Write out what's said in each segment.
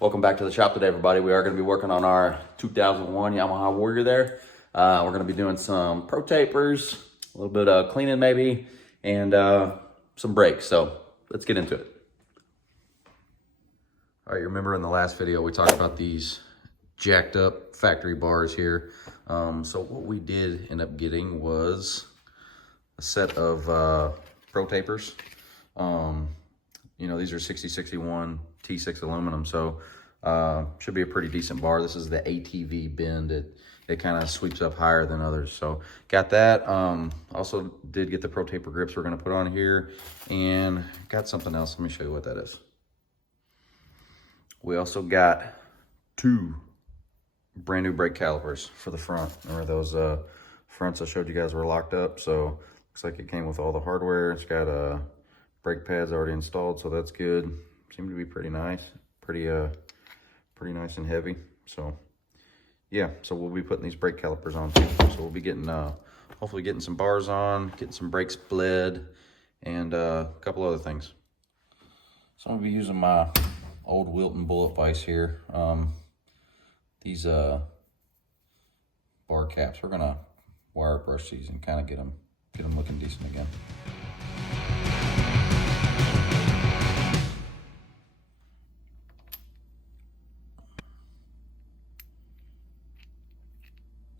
Welcome back to the shop today, everybody. We are going to be working on our 2001 Yamaha Warrior there. We're going to be doing some pro tapers, a little bit of cleaning maybe, and some brakes. So let's get into it. All right, you remember in the last video we talked about these jacked up factory bars here. So what we did end up getting was a set of pro tapers. You know, these are 6061 T6 aluminum, so should be a pretty decent bar. This is the ATV bend. It kind of sweeps up higher than others. So got that. Also did get the pro taper grips we're going to put on here, and got something else. Let me show you what that is. We also got two brand new brake calipers for the front. Remember those fronts I showed you guys were locked up? So looks like it came with all the hardware. It's got brake pads already installed, so that's good. Seem to be pretty nice, pretty nice and heavy. So yeah, so we'll be putting these brake calipers on too. So we'll be getting hopefully getting some bars on, getting some brakes bled, and a couple other things. So I'm gonna be using my old Wilton bullet vise here. These bar caps, we're gonna wire brush these and kind of get them looking decent again.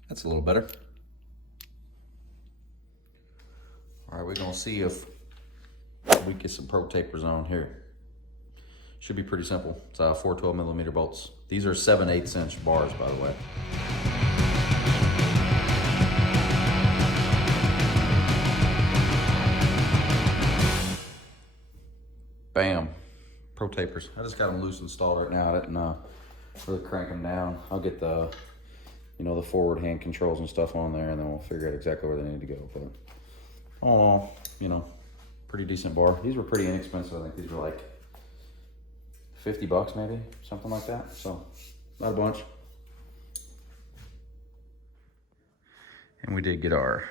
That's a little better. All right, we're gonna see if we get some pro tapers on here. Should be pretty simple. It's 4 12mm bolts. These are 7/8 inch bars, by the way. Bam, pro tapers. I just got them loose installed right now. I didn't really crank them down. I'll get the the forward hand controls and stuff on there, and then we'll figure out exactly where they need to go. But all in all, pretty decent bar. These were pretty inexpensive. I think these were like $50 maybe, something like that. So not a bunch. And we did get our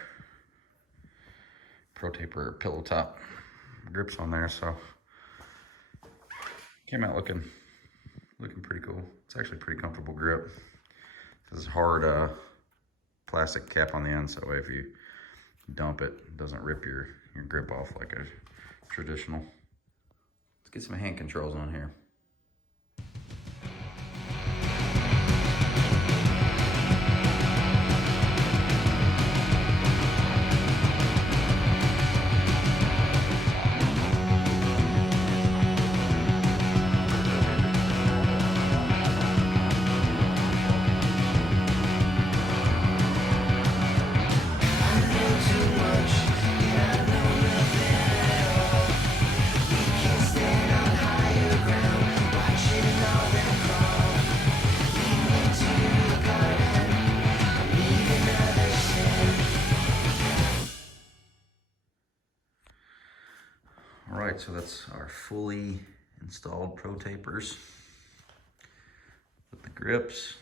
pro taper pillow top grips on there, so came out looking pretty cool. It's actually a pretty comfortable grip. This is hard plastic cap on the end, so if you dump it, it doesn't rip your grip off like a traditional. Let's get some hand controls on here. All right, so that's our fully installed pro tapers with the grips.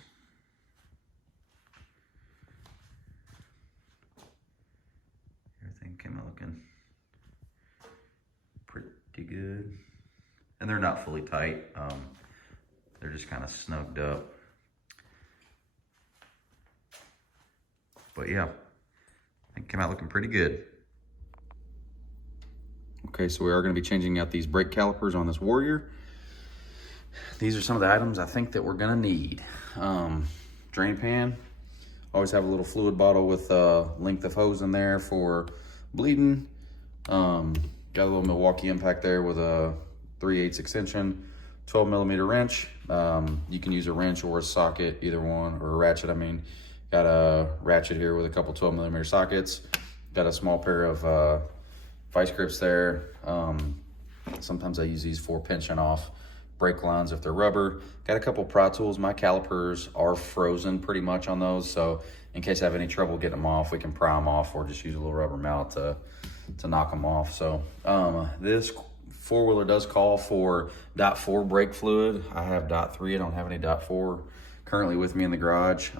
Everything came out looking pretty good. And they're not fully tight. They're just kind of snugged up. But yeah, I think it came out looking pretty good. Okay, so we are going to be changing out these brake calipers on this Warrior. These are some of the items I think that we're going to need. Drain pan. Always have a little fluid bottle with a length of hose in there for bleeding. Got a little Milwaukee impact there with a 3/8 extension, 12mm wrench. You can use a wrench or a socket, either one, or a ratchet, I mean. Got a ratchet here with a couple 12mm sockets. Got a small pair of vice grips there. Sometimes I use these for pinching off brake lines if they're rubber. Got a couple Pro Tools. My calipers are frozen pretty much on those, so in case I have any trouble getting them off, we can pry them off or just use a little rubber mallet to knock them off. So this four-wheeler does call for .4 brake fluid. I have .3. I don't have any .4 currently with me in the garage.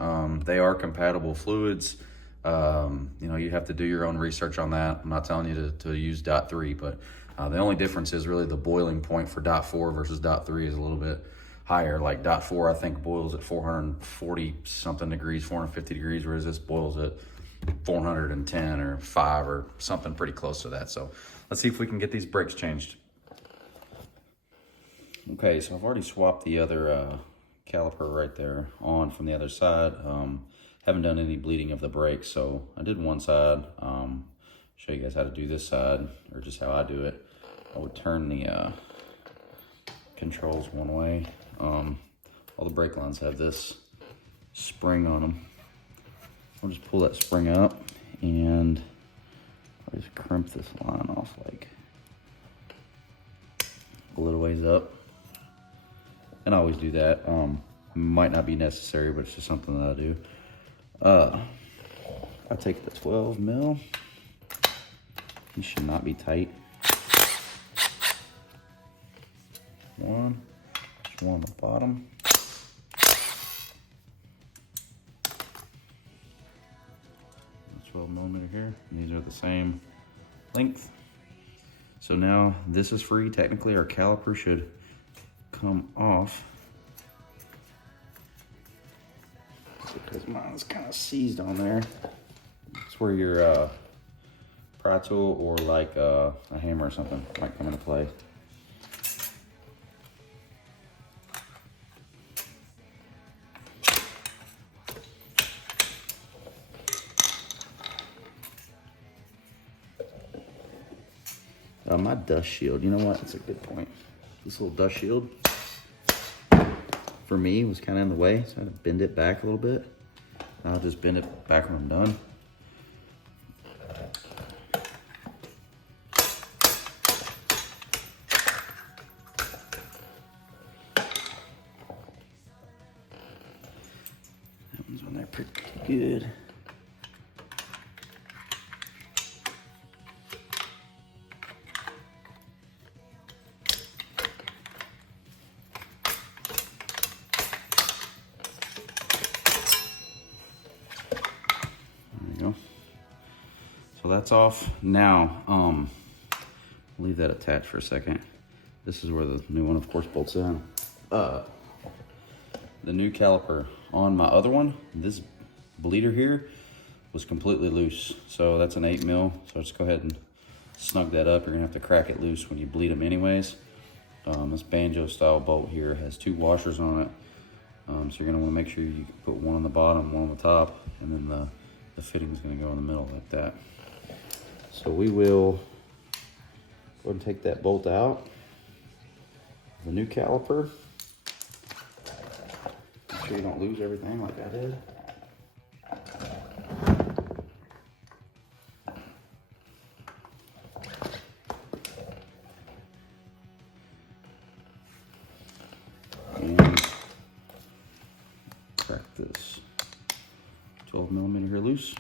They are compatible fluids. You have to do your own research on that. I'm not telling you to use .3, but the only difference is really the boiling point for .4 versus .3 is a little bit higher. Like .4, I think boils at 440 something degrees, 450 degrees, whereas this boils at 410 or 5 or something pretty close to that. So let's see if we can get these brakes changed. Okay, so I've already swapped the other caliper right there on from the other side. Haven't done any bleeding of the brakes, so I did one side. Show you guys how to do this side, or just how I do it. I would turn the controls one way. All the brake lines have this spring on them. I'll just pull that spring up and I'll just crimp this line off like a little ways up. And I always do that. Might not be necessary, but it's just something that I do. I take the 12 mil. These should not be tight. One on the bottom. The 12 millimeter here. And these are the same length. So now this is free. Technically our caliper should come off because mine's kind of seized on there. It's where your pry tool or like a hammer or something might come into play. My dust shield, you know what? That's a good point. This little dust shield, for me, was kind of in the way, so I had to bend it back a little bit. I'll just bend it back when I'm done. That one's on there pretty good. So that's off. Now, leave that attached for a second. This is where the new one, of course, bolts in. The new caliper on my other one, this bleeder here was completely loose. So that's an 8 mil. So just go ahead and snug that up. You're gonna have to crack it loose when you bleed them anyways. This banjo style bolt here has 2 washers on it. So you're gonna wanna make sure you put one on the bottom, one on the top, and then the fitting is gonna go in the middle like that. So we will go ahead and take that bolt out. The new caliper. Make sure you don't lose everything like I did. And crack this 12 millimeter here loose.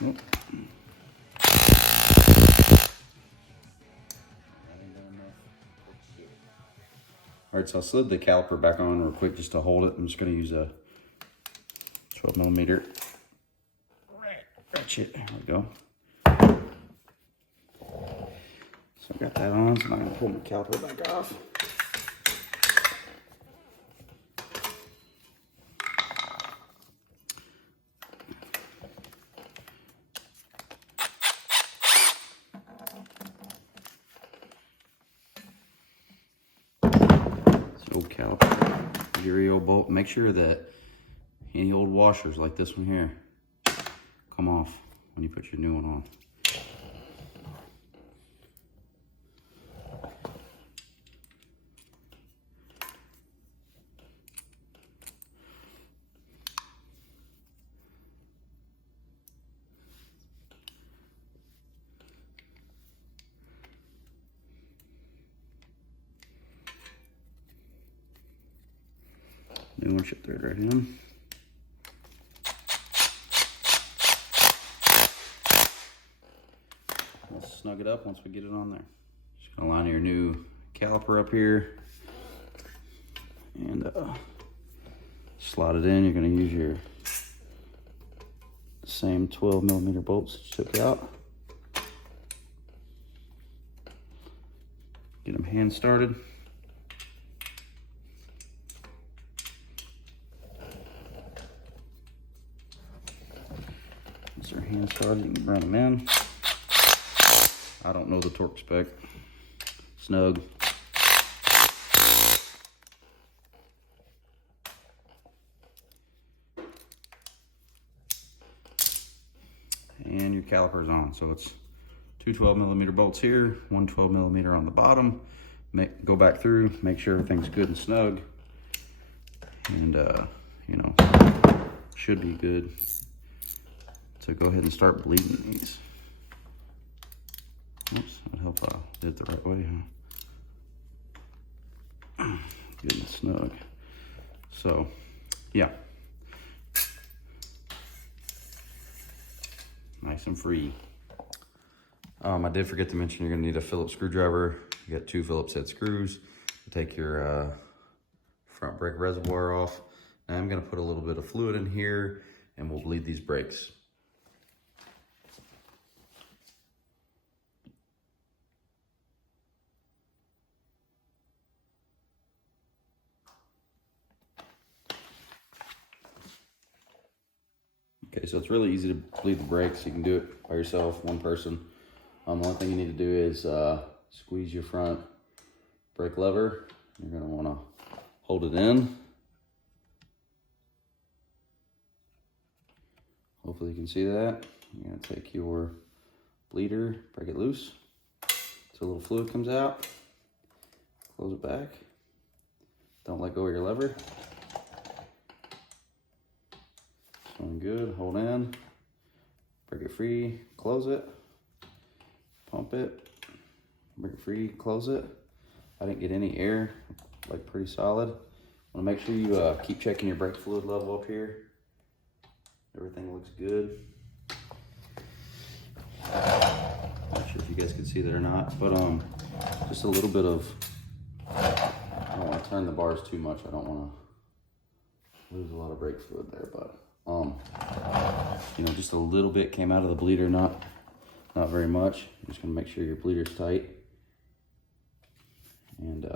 Nope. All right, so I slid the caliper back on real quick just to hold it. I'm just going to use a 12 millimeter ratchet. There we go. So I got that on, so I'm going to pull my caliper back off. Old caliper, your old bolt. Make sure that any old washers like this one here come off when you put your new one on. New one should thread right in. We'll snug it up once we get it on there. Just gonna line your new caliper up here and slot it in. You're gonna use your same 12 millimeter bolts that you took out. Get them hand started. Once they're hand started, you can bring them in. I don't know the torque spec. Snug. And your caliper's on. So it's two 12mm bolts here, one 12mm on the bottom. Go back through, make sure everything's good and snug. And you know, should be good. So go ahead and start bleeding these. Oops, I hope I did it the right way, huh? Good and snug. So, yeah. Nice and free. I did forget to mention you're gonna need a Phillips screwdriver. You got 2 Phillips head screws to take your front brake reservoir off. Now I'm gonna put a little bit of fluid in here and we'll bleed these brakes. Okay, so it's really easy to bleed the brakes. You can do it by yourself, one person. The only thing you need to do is squeeze your front brake lever. You're gonna wanna hold it in. Hopefully you can see that. You're gonna take your bleeder, break it loose so a little fluid comes out. Close it back. Don't let go of your lever. Going good, hold in, break it free, close it, pump it, break it free, close it. I didn't get any air, like pretty solid. Want to make sure you keep checking your brake fluid level up here. Everything looks good. Not sure if you guys can see that or not, but just a little bit of, I don't want to turn the bars too much. I don't want to lose a lot of brake fluid there, but you know, just a little bit came out of the bleeder, not very much. You're just gonna make sure your bleeder's tight and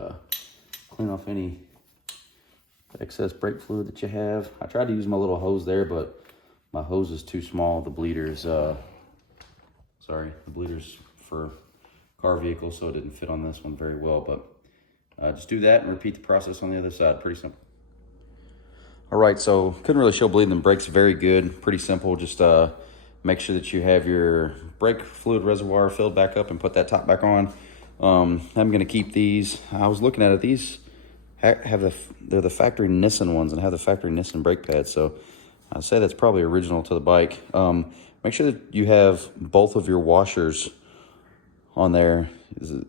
clean off any excess brake fluid that you have. I tried to use my little hose there, but my hose is too small. The bleeder's the bleeder's for car vehicles, so it didn't fit on this one very well. But just do that and repeat the process on the other side. Pretty simple. All right, so couldn't really show bleeding the brakes very good. Pretty simple. Just make sure that you have your brake fluid reservoir filled back up and put that top back on. I'm gonna keep these. I was looking at it. These they're the factory Nissan ones and have the factory Nissan brake pads. So I'd say that's probably original to the bike. Make sure that you have both of your washers on there.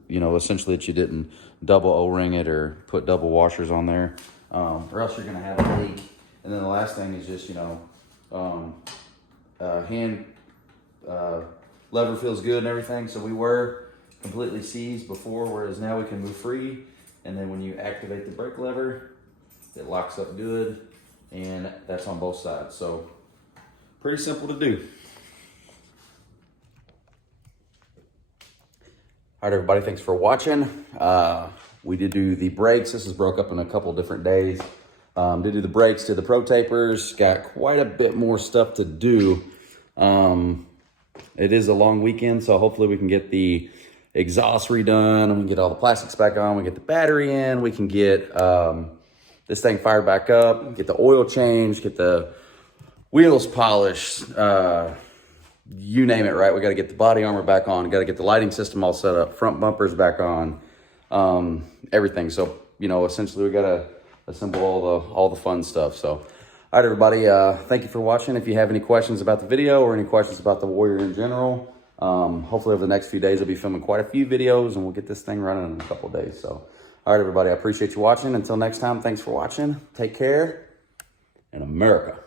You know, essentially that you didn't double O-ring it or put double washers on there. Or else you're gonna have a leak. And then the last thing is just, you know, hand lever feels good and everything. So we were completely seized before, whereas now we can move free. And then when you activate the brake lever, it locks up good, and that's on both sides. So pretty simple to do. All right, everybody, thanks for watching. We did do the brakes. This is broke up in a couple different days. Did do the brakes, did the pro tapers. Got quite a bit more stuff to do. It is a long weekend, so hopefully we can get the exhaust redone. We can get all the plastics back on. We get the battery in. We can get this thing fired back up. Get the oil changed. Get the wheels polished. You name it, right? We got to get the body armor back on. Got to get the lighting system all set up. Front bumpers back on. Everything. So, you know, essentially we got to assemble all the fun stuff. So, all right, everybody, thank you for watching. If you have any questions about the video or any questions about the Warrior in general, hopefully over the next few days I'll be filming quite a few videos and we'll get this thing running in a couple of days. So, all right, everybody, I appreciate you watching. Until next time, thanks for watching. Take care, and America.